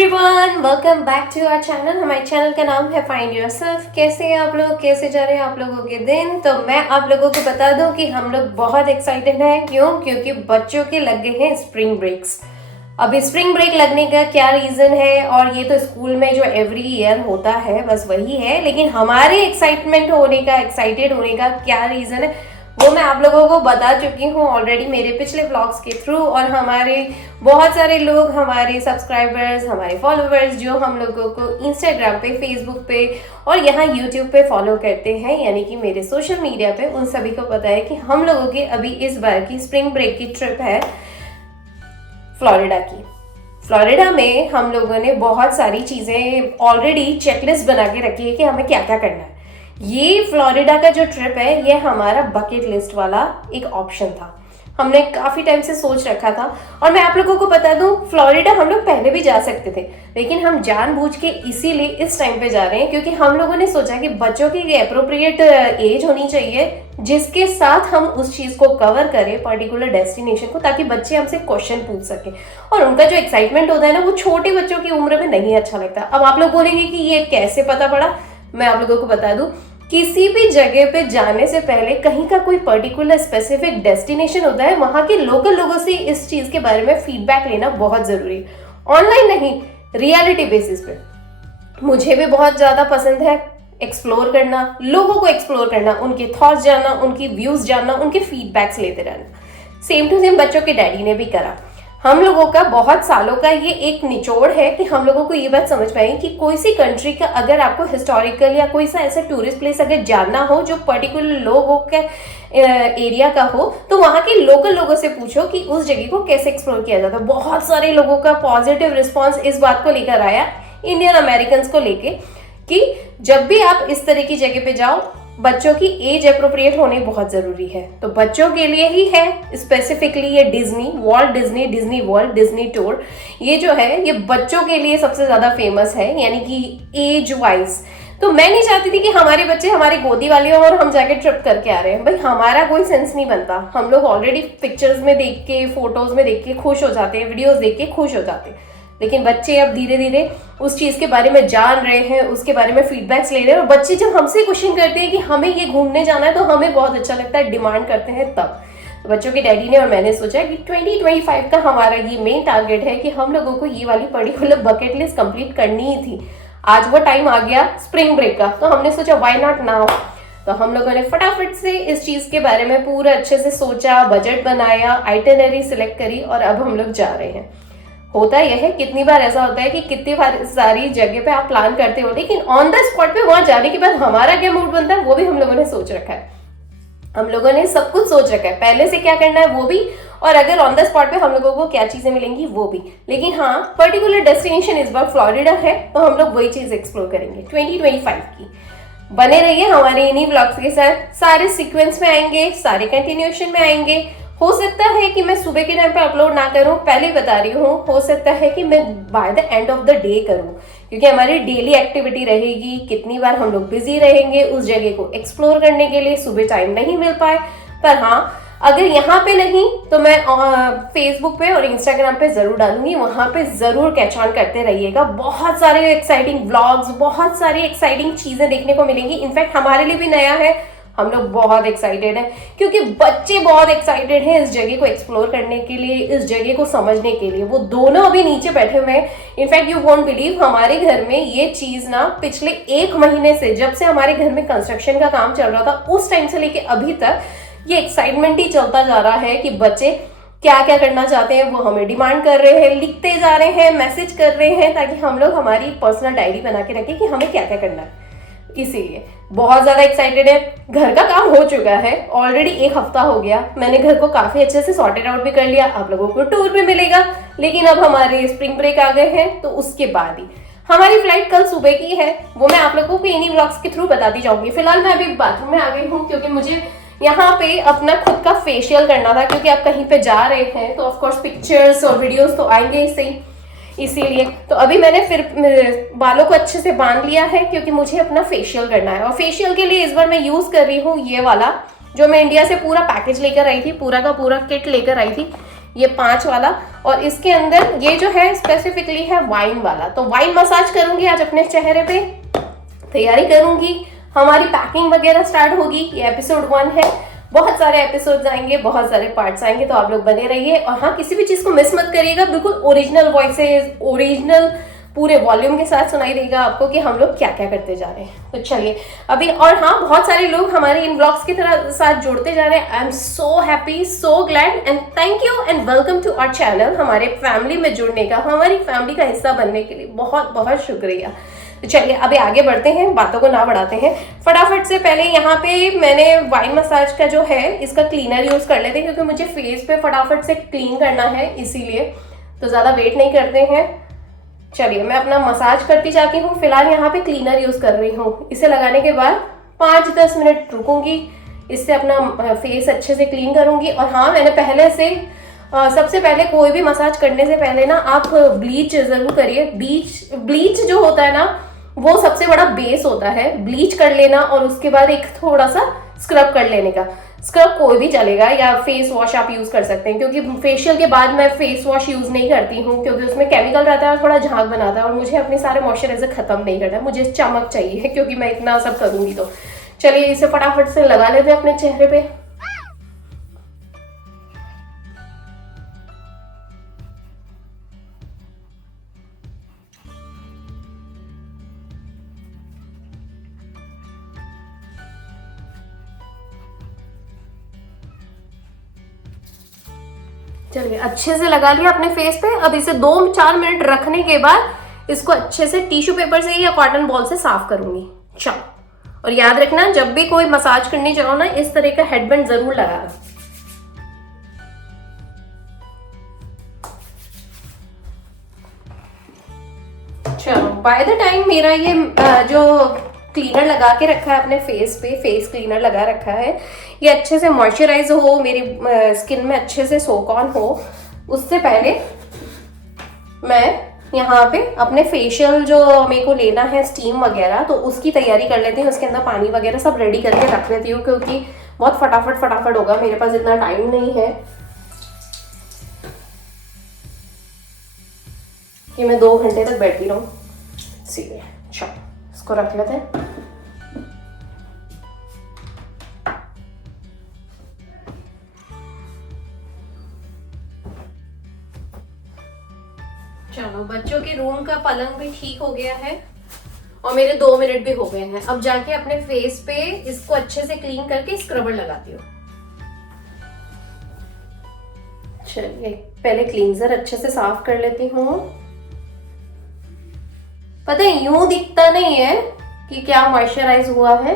Everyone, welcome back to our channel. हमारे channel का नाम है फाइंड योरसेल्फ। कैसे हैं आप लोग, कैसे जा रहे हैं आप लोगों के दिन? तो मैं आप लोगों को बता दूं कि हम लोग बहुत एक्साइटेड हैं। क्यों? क्योंकि बच्चों के लग गए हैं स्प्रिंग ब्रेक्स। अभी स्प्रिंग ब्रेक लगने का क्या रीजन है, और ये तो स्कूल में जो एवरी ईयर होता है बस वही है, लेकिन हमारे एक्साइटेड होने का क्या रीजन है वो मैं आप लोगों को बता चुकी हूँ ऑलरेडी मेरे पिछले व्लॉग्स के थ्रू। और हमारे बहुत सारे लोग, हमारे सब्सक्राइबर्स, हमारे फॉलोअर्स जो हम लोगों को इंस्टाग्राम पे, फेसबुक पे और यहाँ यूट्यूब पे फॉलो करते हैं, यानी कि मेरे सोशल मीडिया पे, उन सभी को पता है कि हम लोगों की अभी इस बार की स्प्रिंग ब्रेक की ट्रिप है फ्लोरिडा की। फ्लोरिडा में हम लोगों ने बहुत सारी चीज़ें ऑलरेडी चेकलिस्ट बना के रखी है कि हमें क्या क्या करना है। ये फ्लोरिडा का जो ट्रिप है ये हमारा बकेट लिस्ट वाला एक ऑप्शन था। हमने काफ़ी टाइम से सोच रखा था। और मैं आप लोगों को बता दूं, फ्लोरिडा हम लोग पहले भी जा सकते थे, लेकिन हम जानबूझ के इसीलिए इस टाइम पे जा रहे हैं क्योंकि हम लोगों ने सोचा कि बच्चों की एप्रोप्रिएट एज होनी चाहिए जिसके साथ हम उस चीज़ को कवर करें, पर्टिकुलर डेस्टिनेशन को, ताकि बच्चे हमसे क्वेश्चन पूछ सकें। और उनका जो एक्साइटमेंट होता है ना, वो छोटे बच्चों की उम्र में नहीं अच्छा लगता। अब आप लोग बोलेंगे कि ये कैसे पता पड़ा। मैं आप लोगों को बता दूं, किसी भी जगह पे जाने से पहले कहीं का कोई पर्टिकुलर स्पेसिफिक डेस्टिनेशन होता है, वहां के लोकल लोगों से इस चीज के बारे में फीडबैक लेना बहुत जरूरी है। ऑनलाइन नहीं, रियलिटी बेसिस पे। मुझे भी बहुत ज्यादा पसंद है एक्सप्लोर करना, लोगों को एक्सप्लोर करना, उनके थॉट्स जानना, उनकी व्यूज जानना, उनके फीडबैक्स लेते रहना। सेम टू सेम बच्चों के डैडी ने भी करा। हम लोगों का बहुत सालों का ये एक निचोड़ है कि हम लोगों को ये बात समझ पाए कि कोई सी कंट्री का अगर आपको हिस्टोरिकल या कोई सा ऐसा टूरिस्ट प्लेस अगर जानना हो जो पर्टिकुलर लोगों के एरिया का हो, तो वहाँ के लोकल लोगों से पूछो कि उस जगह को कैसे एक्सप्लोर किया जाता है। बहुत सारे लोगों का पॉजिटिव रिस्पॉन्स इस बात को लेकर आया, इंडियन अमेरिकन को लेके, कि जब भी आप इस तरह की जगह पे जाओ, बच्चों की एज अप्रोप्रिएट होने बहुत जरूरी है। तो बच्चों के लिए ही है स्पेसिफिकली ये डिज्नी वर्ल्ड डिज्नी टूर, ये जो है ये बच्चों के लिए सबसे ज्यादा फेमस है, यानी कि एज वाइज। तो मैं नहीं चाहती थी कि हमारे बच्चे हमारे गोदी वाले हों और हम जाके ट्रिप करके आ रहे हैं। भाई हमारा कोई सेंस नहीं बनता। हम लोग ऑलरेडी पिक्चर्स में देख के, फोटोज में देख के खुश हो जाते हैं, वीडियोज देख के खुश हो जाते हैं, लेकिन बच्चे अब धीरे धीरे उस चीज के बारे में जान रहे हैं, उसके बारे में फीडबैक्स ले रहे हैं। और बच्चे जब हमसे क्वेश्चन करते हैं कि हमें ये घूमने जाना है, तो हमें बहुत अच्छा लगता है, डिमांड करते हैं तब। तो बच्चों के डैडी ने और मैंने सोचा कि 2025 का हमारा ये मेन टारगेट है कि हम लोगों को ये वाली पर्टिकुलर बकेट लिस्ट कंप्लीट करनी ही थी। आज वो टाइम आ गया स्प्रिंग ब्रेक का, तो हमने सोचा व्हाई नॉट नाउ। तो हम लोगों ने फटाफट से इस चीज के बारे में पूरा अच्छे से सोचा, बजट बनाया, आइटिनरी सिलेक्ट करी, और अब हम लोग जा रहे हैं। होता यह है, कितनी बार ऐसा होता है कि कितनी बार सारी जगह पे आप प्लान करते हो, लेकिन ऑन द स्पॉट पे वहां जाने के बाद हमारा क्या मूड बनता है वो भी हम लोगों ने सोच रखा है। हम लोगों ने सब कुछ सोच रखा है, पहले से क्या करना है वो भी, और अगर ऑन द स्पॉट पे हम लोगों को क्या चीजें मिलेंगी वो भी। लेकिन हाँ, पर्टिकुलर डेस्टिनेशन इस बार फ्लोरिडा है, तो हम लोग वही चीज एक्सप्लोर करेंगे 2025 की। बने रहिए हमारे इन्हीं ब्लॉग्स के साथ, सारे सीक्वेंस में आएंगे, सारे कंटिन्यूएशन में आएंगे। हो सकता है कि मैं सुबह के टाइम पे अपलोड ना करूं, पहले बता रही हूँ, हो सकता है कि मैं by the end of the day करूं, क्योंकि हमारी डेली एक्टिविटी रहेगी। कितनी बार हम लोग बिजी रहेंगे उस जगह को एक्सप्लोर करने के लिए, सुबह टाइम नहीं मिल पाए। पर हाँ, अगर यहाँ पे नहीं तो मैं फेसबुक पे और इंस्टाग्राम पे जरूर डालूंगी, वहां पे जरूर कैच ऑन करते रहिएगा। बहुत सारे एक्साइटिंग व्लॉग्स, बहुत सारी एक्साइटिंग चीजें देखने को मिलेंगी। इनफैक्ट हमारे लिए भी नया है, हम लोग बहुत एक्साइटेड हैं, क्योंकि बच्चे बहुत एक्साइटेड हैं इस जगह को एक्सप्लोर करने के लिए, इस जगह को समझने के लिए। वो दोनों अभी नीचे बैठे हुए हैं। इनफैक्ट यू वोंट बिलीव, हमारे घर में ये चीज ना पिछले 1 महीने से, जब से हमारे घर में कंस्ट्रक्शन का काम चल रहा था, उस टाइम से लेके अभी तक ये एक्साइटमेंट ही चलता जा रहा है कि बच्चे क्या क्या करना चाहते हैं वो हमें डिमांड कर रहे हैं, लिखते जा रहे हैं, मैसेज कर रहे हैं, ताकि हम लोग हमारी पर्सनल डायरी बना के रखें कि हमें क्या क्या करना है। इसीलिए बहुत ज्यादा एक्साइटेड है। घर का काम हो चुका है ऑलरेडी, 1 हफ्ता हो गया। मैंने घर को काफी अच्छे से सॉर्टेड आउट भी कर लिया। आप लोगों को टूर भी मिलेगा, लेकिन अब हमारे स्प्रिंग ब्रेक आ गए हैं, तो उसके बाद ही हमारी फ्लाइट कल सुबह की है। वो मैं आप लोगों को इन्हीं व्लॉग्स के थ्रू बताती जाऊंगी। फिलहाल मैं अभी बाथरूम में आ गई हूँ, क्योंकि मुझे यहाँ पे अपना खुद का फेशियल करना था, क्योंकि आप कहीं पे जा रहे हैं तो ऑफकोर्स पिक्चर्स और वीडियोस तो आएंगे ही सही, इसीलिए। तो अभी मैंने फिर बालों को अच्छे से बांध लिया है, क्योंकि मुझे अपना फेशियल करना है। और फेशियल के लिए इस बार मैं यूज कर रही हूँ ये वाला, जो मैं इंडिया से पूरा पैकेज लेकर आई थी, पूरा का पूरा किट लेकर आई थी। ये 5 वाला, और इसके अंदर ये जो है स्पेसिफिकली है वाइन वाला। तो वाइन मसाज करूंगी आज अपने चेहरे पे, तैयारी करूंगी, हमारी पैकिंग वगैरह स्टार्ट होगी। ये एपिसोड 1 है, बहुत सारे एपिसोड्स आएंगे, बहुत सारे पार्ट्स आएंगे, तो आप लोग बने रहिए। और हाँ, किसी भी चीज को मिस मत करिएगा, बिल्कुल ओरिजिनल वॉइसेस, ओरिजिनल पूरे वॉल्यूम के साथ सुनाई देगा आपको कि हम लोग क्या क्या करते जा रहे हैं। तो चलिए अभी, और हाँ, बहुत सारे लोग हमारे इन ब्लॉग्स की तरह साथ जुड़ते जा रहे हैं। I am so happy, so glad and thank you and welcome to our channel. हमारे फैमिली में जुड़ने का, हमारी फैमिली का हिस्सा बनने के लिए बहुत बहुत शुक्रिया। तो चलिए अभी आगे बढ़ते हैं, बातों को ना बढ़ाते हैं। फटाफट से पहले यहाँ पे मैंने वाइन मसाज का जो है इसका क्लीनर यूज कर लेते हैं, क्योंकि मुझे फेस पे फटाफट से क्लीन करना है, इसीलिए। तो ज्यादा वेट नहीं करते हैं, चलिए मैं अपना मसाज करती जाती हूँ। फिलहाल यहाँ पे क्लीनर यूज कर रही हूँ। इसे लगाने के बाद 5-10 मिनट रुकूंगी, इससे अपना फेस अच्छे से क्लीन करूंगी। और हाँ, मैंने पहले से सबसे पहले कोई भी मसाज करने से पहले ना आप ब्लीच जरूर करिए। ब्लीच जो होता है ना, वो सबसे बड़ा बेस होता है। ब्लीच कर लेना और उसके बाद एक थोड़ा सा स्क्रब कर लेने का। स्क्रब कोई भी चलेगा, या फेस वॉश आप यूज कर सकते हैं, क्योंकि फेशियल के बाद मैं फेस वॉश यूज नहीं करती हूँ, क्योंकि उसमें केमिकल रहता है और थोड़ा झाग बनाता है, और मुझे अपने सारे मॉइस्चराइजर खत्म नहीं करना है, मुझे चमक चाहिए, क्योंकि मैं इतना सब करूंगी। तो चलिए इसे फटाफट से लगा लेते हैं अपने चेहरे पे। चलिए अच्छे से लगा लिया अपने फेस पे। अब इसे 2-4 मिनट रखने के बाद इसको अच्छे से टिश्यू पेपर से या कॉटन बॉल से साफ करूंगी। चलो, और याद रखना, जब भी कोई मसाज करने जाओ ना, इस तरह का हेडबैंड जरूर लगाना। चलो, बाय द टाइम मेरा ये जो क्लीनर लगा के रखा है अपने फेस पे, फेस क्लीनर लगा रखा है, ये अच्छे से मॉइस्चराइज हो, मेरी स्किन में अच्छे से सोक ऑन हो, उससे पहले मैं यहाँ पे अपने फेशियल जो मेरे को लेना है, स्टीम वगैरह, तो उसकी तैयारी कर लेती हूँ। उसके अंदर पानी वगैरह सब रेडी करके रख लेती हूँ, क्योंकि बहुत फटाफट होगा, मेरे पास इतना टाइम नहीं है कि मैं 2 घंटे तक बैठी रहूँ, इसीलिए। चलो इसको रख लेते हैं। चलो, बच्चों के रूम का पलंग भी ठीक हो गया है और मेरे 2 मिनट भी हो गए हैं। अब जाके अपने फेस पे इसको अच्छे से क्लीन करके स्क्रबर लगाती हूँ। चलिए पहले क्लींजर अच्छे से साफ कर लेती हूँ। पता है, यूं दिखता नहीं है कि क्या मॉइस्चराइज हुआ है,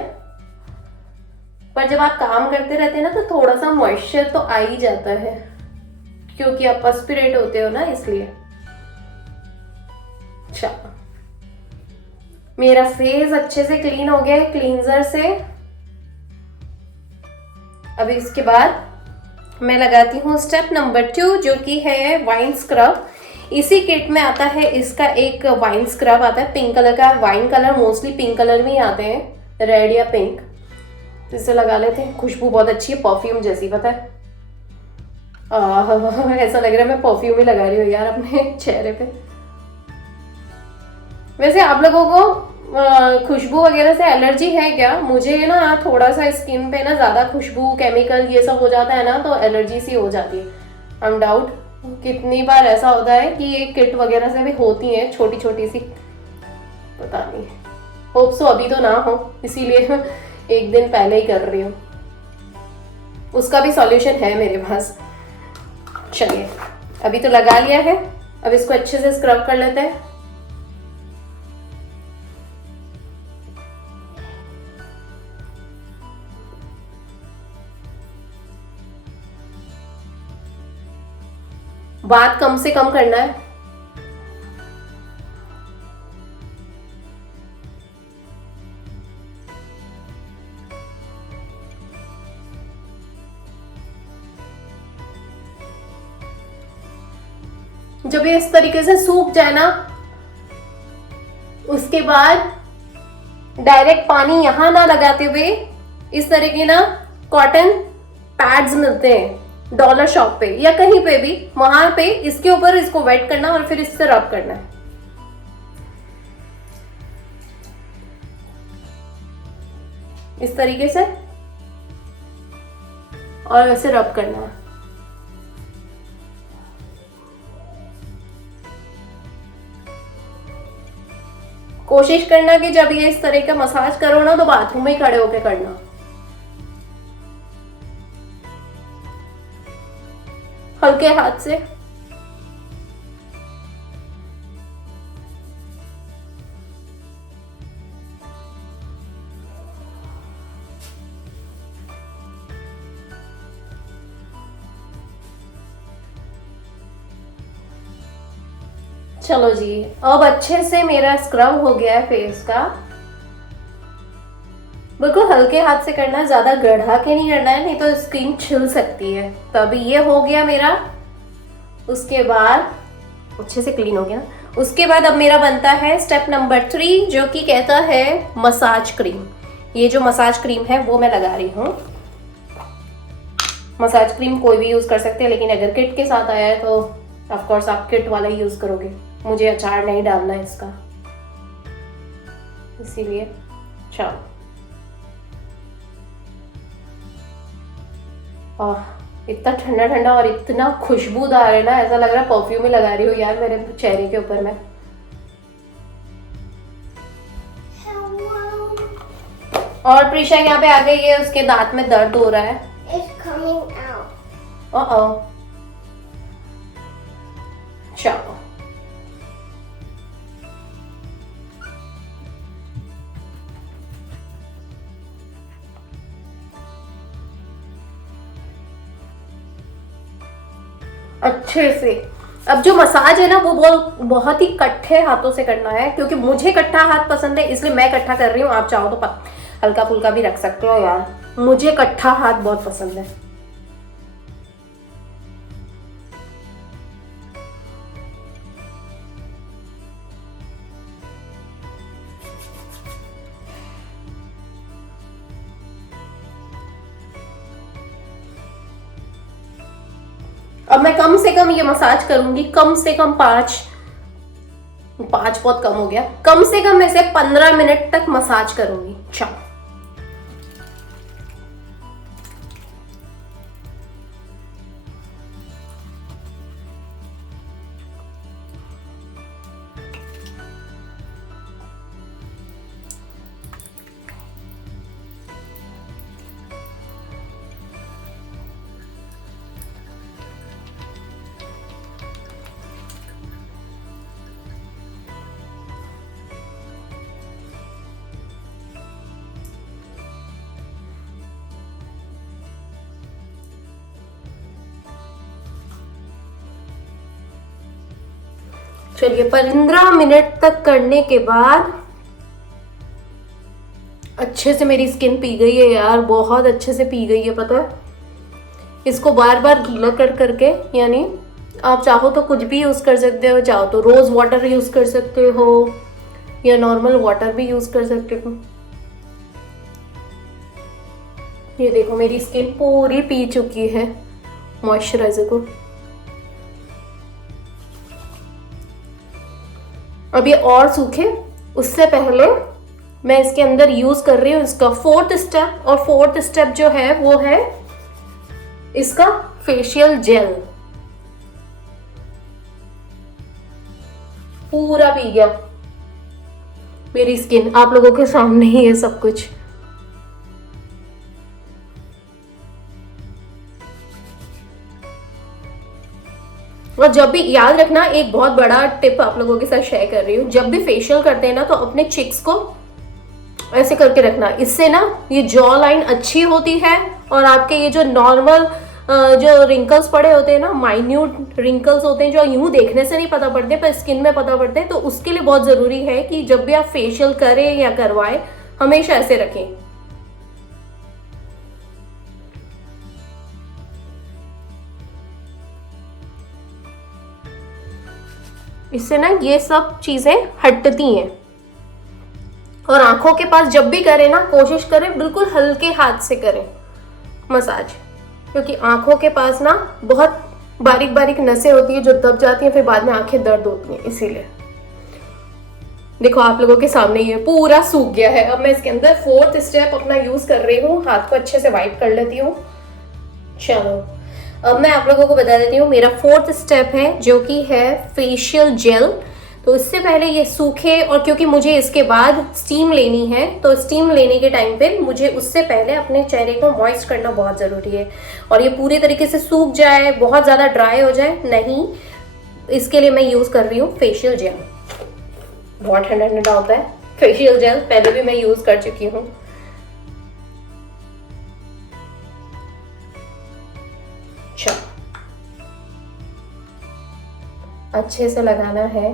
पर जब आप काम करते रहते हैं ना, तो थोड़ा सा मॉइस्चर तो आ ही जाता है, क्योंकि आप पर्सपिरेट होते हो ना, इसलिए। चलो, मेरा फेस अच्छे से क्लीन हो गया है क्लींजर से। अब इसके बाद मैं लगाती हूँ स्टेप नंबर 2, जो कि है वाइन स्क्रब। इसी किट में आता है इसका एक वाइन स्क्रब आता है, पिंक कलर का। Wine colour, mostly pink colour में ही आते हैं, रेड या पिंक। तो इसे लगा लेते हैं। खुशबू बहुत अच्छी है, परफ्यूम जैसी, पता है। ऐसा लग रहा है मैं परफ्यूम ही लगा रही हूँ यार अपने चेहरे पे। वैसे आप लोगों को खुशबू वगैरह से एलर्जी है क्या? मुझे ना थोड़ा सा स्किन पे ना ज्यादा खुशबू, केमिकल ये सब हो जाता है ना, तो एलर्जी सी हो जाती है। आई एम डाउट कितनी बार ऐसा होता है कि ये किट वगैरह से भी होती है, छोटी छोटी सी, पता नहीं। होप सो अभी तो ना हो, इसीलिए एक दिन पहले ही कर रही हूँ। उसका भी सॉल्यूशन है मेरे पास। चलिए, अभी तो लगा लिया है, अब इसको अच्छे से स्क्रब कर लेते हैं। बात कम से कम करना है। जब ये इस तरीके से सूख जाए ना, उसके बाद डायरेक्ट पानी यहां ना लगाते हुए इस तरह के ना कॉटन पैड्स मिलते हैं, डॉलर शॉप पे या कहीं पे भी, वहां पे इसके ऊपर इसको वेट करना और फिर इससे रब करना है। इस तरीके से और वैसे रब करना है। कोशिश करना कि जब ये इस तरह का मसाज करो ना तो बाथरूम में ही खड़े होके करना। हल्के हाथ से। चलो जी, अब अच्छे से मेरा स्क्रब हो गया है फेस का। बिल्कुल हल्के हाथ से करना है, ज्यादा गढ़ा के नहीं करना है, नहीं तो स्किन छिल सकती है। तो अभी ये हो गया मेरा। उसके बाद अच्छे से क्लीन हो गया ना। उसके बाद अब मेरा बनता है स्टेप नंबर 3, जो कि कहता है मसाज क्रीम। ये जो मसाज क्रीम है वो मैं लगा रही हूँ। मसाज क्रीम कोई भी यूज कर सकते हैं, लेकिन अगर किट के साथ आया है तो ऑफ कोर्स आप किट वाला ही यूज करोगे। मुझे अचार नहीं डालना है इसका, इसीलिए। चलो, इतना ठंडा ठंडा और इतना खुशबूदार है ना, ऐसा लग रहा है परफ्यूम ही लगा रही हूँ यार मेरे चेहरे के ऊपर मैं। और प्रीशा यहाँ पे आ गई है, उसके दांत में दर्द हो रहा है। चलो, अच्छे से। अब जो मसाज है ना वो बहुत ही कट्ठे हाथों से करना है, क्योंकि मुझे कट्ठा हाथ पसंद है, इसलिए मैं कट्ठा कर रही हूँ। आप चाहो तो हल्का फुल्का भी रख सकते हो यार, मुझे कट्ठा हाथ बहुत पसंद है। अब मैं कम से कम ये मसाज करूंगी, कम से कम 5 बहुत कम हो गया, कम से कम मैं इसे 15 मिनट तक मसाज करूंगी। चलो, चलिए 15 मिनट तक करने के बाद अच्छे से मेरी स्किन पी गई है यार, बहुत अच्छे से पी गई है, पता है। इसको बार बार गीला कर करके, यानी आप चाहो तो कुछ भी यूज कर सकते हो, चाहो तो रोज वाटर यूज कर सकते हो या नॉर्मल वाटर भी यूज कर सकते हो। ये देखो मेरी स्किन पूरी पी चुकी है मॉइस्चराइजर को। अब ये और सूखे, उससे पहले मैं इसके अंदर यूज कर रही हूँ इसका 4th स्टेप। और 4th स्टेप जो है वो है इसका फेशियल जेल। पूरा पी गया मेरी स्किन, आप लोगों के सामने ही है सब कुछ। और जब भी याद रखना, एक बहुत बड़ा टिप आप लोगों के साथ शेयर कर रही हूँ, जब भी फेशियल करते हैं ना तो अपने चिक्स को ऐसे करके रखना। इससे ना ये जॉ लाइन अच्छी होती है और आपके ये जो नॉर्मल जो रिंकल्स पड़े होते हैं ना, माइन्यूट रिंकल्स होते हैं जो यूं देखने से नहीं पता पड़ते पर स्किन में पता पड़ते हैं, तो उसके लिए बहुत जरूरी है कि जब भी आप फेशियल करें या करवाएं हमेशा ऐसे रखें। इससे ना ये सब चीजें हटती हैं। और आंखों के पास जब भी करें ना, कोशिश करें बिल्कुल हल्के हाथ से करें मसाज। क्योंकि आंखों के पास ना बहुत बारीक बारीक नसें होती है जो दब जाती हैं, फिर बाद में आंखें दर्द होती हैं, इसीलिए। देखो आप लोगों के सामने ये पूरा सूख गया है। अब मैं इसके अंदर 4th स्टेप अपना यूज कर रही हूँ। हाथ को अच्छे से वाइप कर लेती हूँ। चलो अब मैं आप लोगों को बता देती हूँ, मेरा 4th स्टेप है जो कि है फेशियल जेल। तो इससे पहले ये सूखे, और क्योंकि मुझे इसके बाद स्टीम लेनी है, तो स्टीम लेने के टाइम पे मुझे उससे पहले अपने चेहरे को मॉइस्ट करना बहुत ज़रूरी है। और ये पूरी तरीके से सूख जाए, बहुत ज़्यादा ड्राई हो जाए नहीं, इसके लिए मैं यूज़ कर रही हूँ फेशियल जेल। बहुत ठंडा ठंडा होता है फेशियल जेल, पहले भी मैं यूज़ कर चुकी हूँ। अच्छे से लगाना है।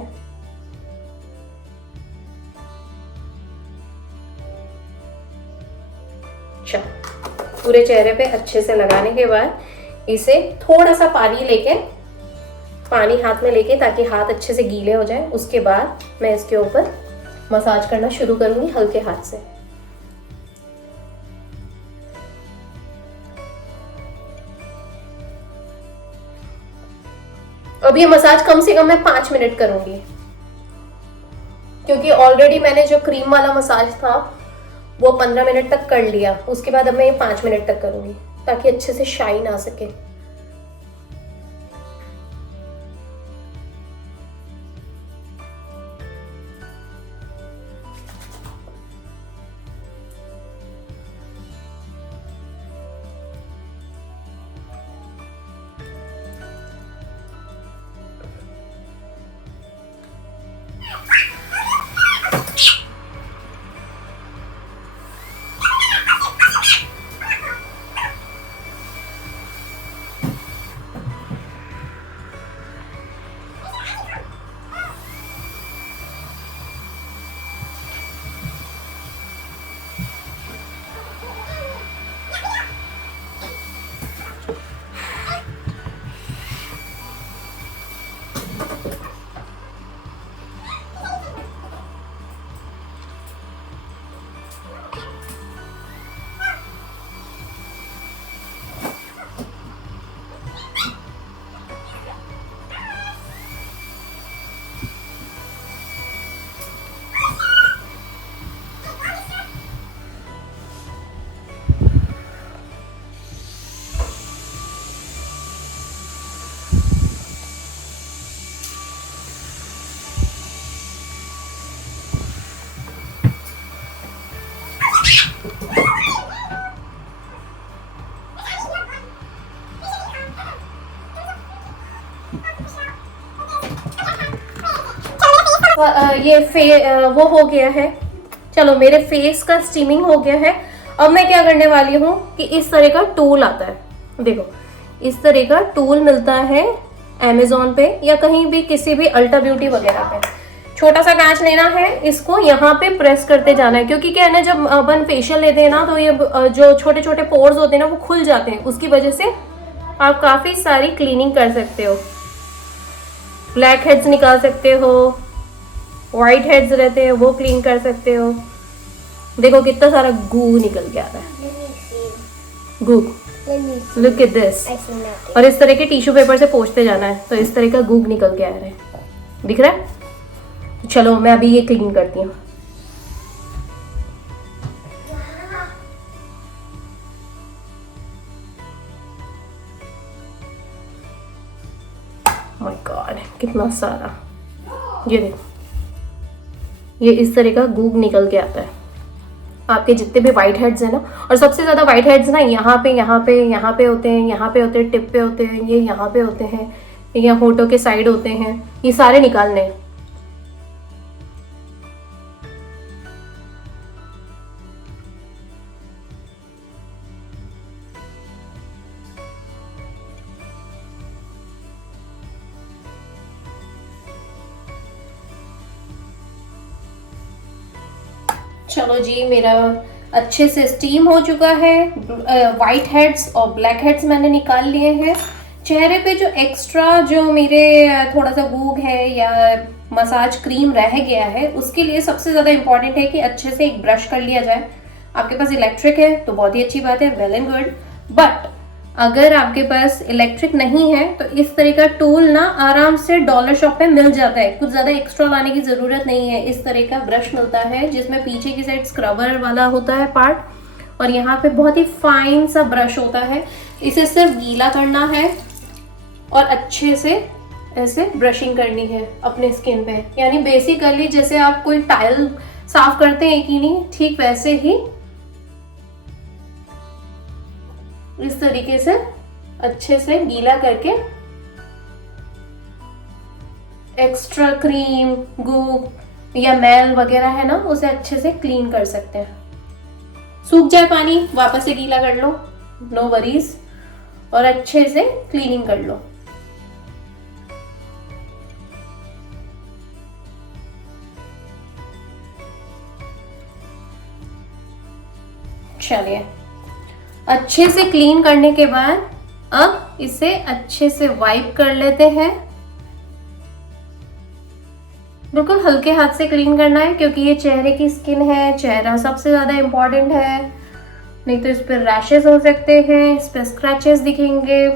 अच्छा, पूरे चेहरे पे अच्छे से लगाने के बाद इसे थोड़ा सा पानी हाथ में लेके, ताकि हाथ अच्छे से गीले हो जाए। उसके बाद मैं इसके ऊपर मसाज करना शुरू करूंगी हल्के हाथ से। अब ये मसाज कम से कम मैं 5 मिनट करूंगी, क्योंकि ऑलरेडी मैंने जो क्रीम वाला मसाज था वो 15 मिनट तक कर लिया। उसके बाद अब मैं ये 5 मिनट तक करूंगी, ताकि अच्छे से शाइन आ सके। वो हो गया है। चलो मेरे फेस का स्टीमिंग हो गया है। अब मैं क्या करने वाली हूँ कि इस तरह का टूल आता है, देखो इस तरह का टूल मिलता है Amazon पे या कहीं भी, किसी भी अल्टा ब्यूटी वगैरह पे। छोटा सा कांच लेना है, इसको यहाँ पे प्रेस करते जाना है, क्योंकि क्या है ना, जब अपन फेशियल लेते हैं ना तो ये जो छोटे छोटे पोर्स होते हैं ना वो खुल जाते हैं। उसकी वजह से आप काफी सारी क्लीनिंग कर सकते हो, ब्लैक हेड्स निकाल सकते हो, व्हाइट हेड्स रहते हैं वो क्लीन कर सकते हो। देखो कितना सारा गू निकल के आता है, गू, लुक एट दिस। और इस तरह के टिश्यू पेपर से पोंछते जाना है, तो इस तरह का गूग निकल के आ रहा है, दिख रहा है। चलो मैं अभी ये क्लीन करती हूँ। माय गॉड कितना सारा, ये देखो ये इस तरह का गूग निकल के आता है। आपके जितने भी वाइट हेड्स हैं ना, और सबसे ज्यादा वाइट हेड्स ना यहाँ पे होते हैं, यहाँ पे होते हैं, टिप पे होते हैं, ये यहाँ पे होते हैं, या होठों के साइड होते हैं, ये सारे निकालने हैं। चलो जी मेरा अच्छे से स्टीम हो चुका है। वाइट हेड्स और ब्लैक हेड्स मैंने निकाल लिए हैं। चेहरे पे जो एक्स्ट्रा जो मेरे थोड़ा सा गूग है या मसाज क्रीम रह गया है, उसके लिए सबसे ज़्यादा इम्पॉर्टेंट है कि अच्छे से एक ब्रश कर लिया जाए। आपके पास इलेक्ट्रिक है तो बहुत ही अच्छी बात है, वेल एंड गुड, बट अगर आपके पास इलेक्ट्रिक नहीं है तो इस तरह का टूल ना आराम से डॉलर शॉप पे मिल जाता है, कुछ ज्यादा एक्स्ट्रा लाने की जरूरत नहीं है। इस तरह का ब्रश मिलता है जिसमें पीछे की साइड स्क्रबर वाला होता है पार्ट और यहाँ पे बहुत ही फाइन सा ब्रश होता है। इसे सिर्फ गीला करना है और अच्छे से ऐसे ब्रशिंग करनी है अपने स्किन पे, यानी बेसिकली जैसे आप कोई टाइल साफ करते हैं कि नहीं, ठीक वैसे ही इस तरीके से अच्छे से गीला करके एक्स्ट्रा क्रीम, गू या मैल वगैरह है ना, उसे अच्छे से क्लीन कर सकते हैं। सूख जाए पानी वापस से गीला कर लो, नो वरीज, और अच्छे से क्लीनिंग कर लो। चलिए, अच्छे से क्लीन करने के बाद अब इसे अच्छे से वाइप कर लेते हैं। बिल्कुल हल्के हाथ से क्लीन करना है क्योंकि ये चेहरे की स्किन है, चेहरा सबसे ज्यादा इंपॉर्टेंट है, नहीं तो इस पर रैशेस हो सकते हैं, इस पर स्क्रैचेस दिखेंगे,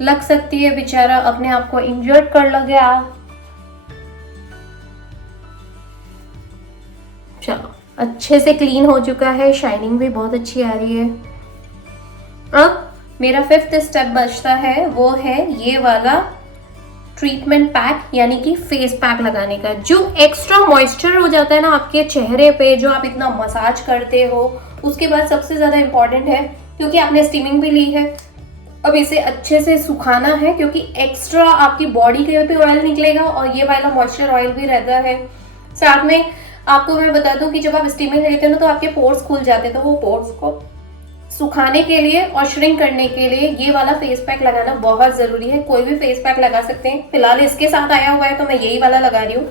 लग सकती है बेचारा अपने आप को इंजर्ड कर लो गया। चलो, अच्छे से क्लीन हो चुका है, शाइनिंग भी बहुत अच्छी आ रही है। अब मेरा 5th स्टेप बचता है, वो है ये वाला ट्रीटमेंट पैक, यानी कि फेस पैक लगाने का। जो एक्स्ट्रा मॉइस्चर हो जाता है ना आपके चेहरे पे, जो आप इतना मसाज करते हो, उसके बाद सबसे ज्यादा इंपॉर्टेंट है, क्योंकि आपने स्टीमिंग भी ली है, अब इसे अच्छे से सुखाना है क्योंकि एक्स्ट्रा आपकी बॉडी के पे ऑयल निकलेगा और ये वाला मॉइस्चर ऑयल भी रहता है। साथ में आपको मैं बता दूं कि जब आप स्टीमिंग लेते हो ना तो आपके पोर्स खुल जाते हैं, तो वो पोर्स को सुखाने के लिए और श्रिंक करने के लिए ये वाला फेस पैक लगाना बहुत जरूरी है। कोई भी फेस पैक लगा सकते हैं, फिलहाल इसके साथ आया हुआ है तो मैं यही वाला लगा रही हूँ।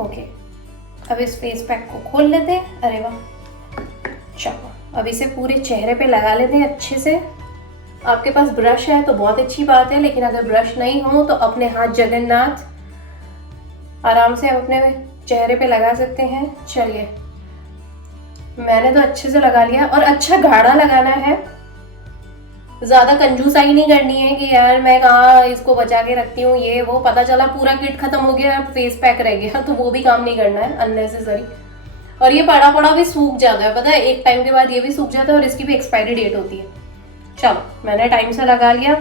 ओके, अब इस फेस पैक को खोल लेते हैं। अरे वाह, चलो अब इसे पूरे चेहरे पे लगा लेते हैं अच्छे से। आपके पास ब्रश है तो बहुत अच्छी बात है, लेकिन अगर ब्रश नहीं हो तो अपने हाथ जगन्नाथ आराम से आप अपने चेहरे पे लगा सकते हैं। चलिए, मैंने तो अच्छे से लगा लिया और अच्छा गाढ़ा लगाना है, ज्यादा कंजूसाई नहीं करनी है कि यार मैं कहाँ इसको बचा के रखती हूँ, ये वो, पता चला पूरा किट खत्म हो गया, फेस पैक रह गया, तो वो भी काम नहीं करना है अननेसेसरी। और ये पड़ा पड़ा भी सूख जाता है, पता है, एक टाइम के बाद ये भी सूख जाता है और इसकी भी एक्सपायरी डेट होती है। चलो, मैंने टाइम से लगा लिया।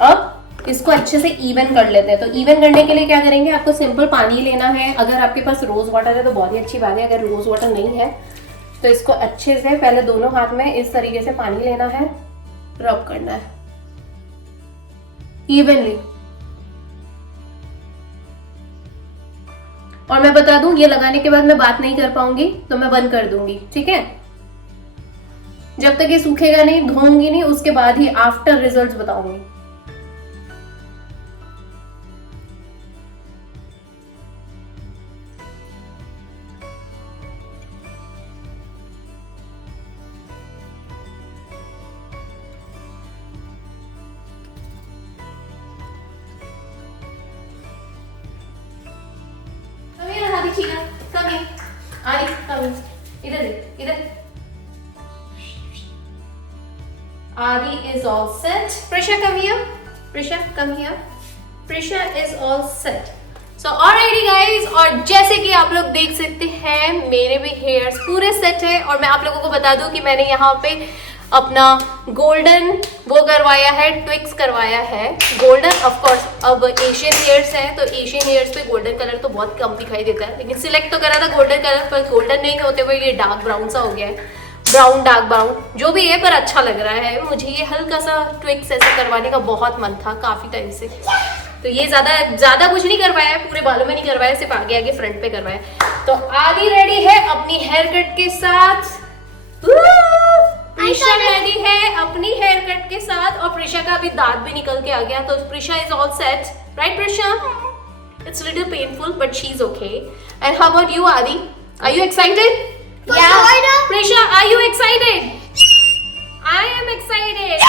अब इसको अच्छे से इवन कर लेते हैं। तो इवन करने के लिए क्या करेंगे, आपको सिंपल पानी लेना है। अगर आपके पास रोज वाटर है तो बहुत ही अच्छी बात है, अगर रोज वाटर नहीं है तो इसको अच्छे से पहले दोनों हाथ में इस तरीके से पानी लेना है, रब करना है इवनली। और मैं बता दूं, ये लगाने के बाद मैं बात नहीं कर पाऊंगी तो मैं बंद कर दूंगी, ठीक है। जब तक ये सूखेगा नहीं, धोऊंगी नहीं, उसके बाद ही आफ्टर रिजल्ट्स बताऊंगी। Adi is all set. Prisha, come here. Prisha, come here. Prisha is all set. So alrighty guys, और जैसे कि आप लोग देख सकते हैं मेरे भी हेयर्स पूरे सेट है। और मैं आप लोगों को बता दूं कि मैंने यहाँ पे अपना गोल्डन वो करवाया है, ट्विक्स करवाया है गोल्डन। ऑफ कोर्स अब एशियन हेयर्स है तो एशियन हेयर्स पे गोल्डन कलर तो बहुत कम दिखाई देता है, लेकिन सिलेक्ट तो करा था गोल्डन कलर, पर गोल्डन नहीं होते हुए ये डार्क ब्राउन सा हो गया है, ब्राउन डार्क ब्राउन जो भी है, पर अच्छा लग रहा है मुझे। ये हल्का सा ट्विक्स ऐसा करवाने का बहुत मन था काफी टाइम से, तो ये ज्यादा कुछ नहीं करवाया है, पूरे बालों में नहीं करवाया, सिर्फ आगे आगे फ्रंट पे करवाया। तो आदि रेडी है अपनी हेयर कट के साथ, प्रिशा रेडी है अपनी हेयर कट के साथ, और प्रिशा का अभी दांत भी निकल के आ गया, तो Prisha is all set, right Prisha? It's little painful but she is okay. And how about you Adi, are you excited? Yeah, Prisha, are you excited? I am excited.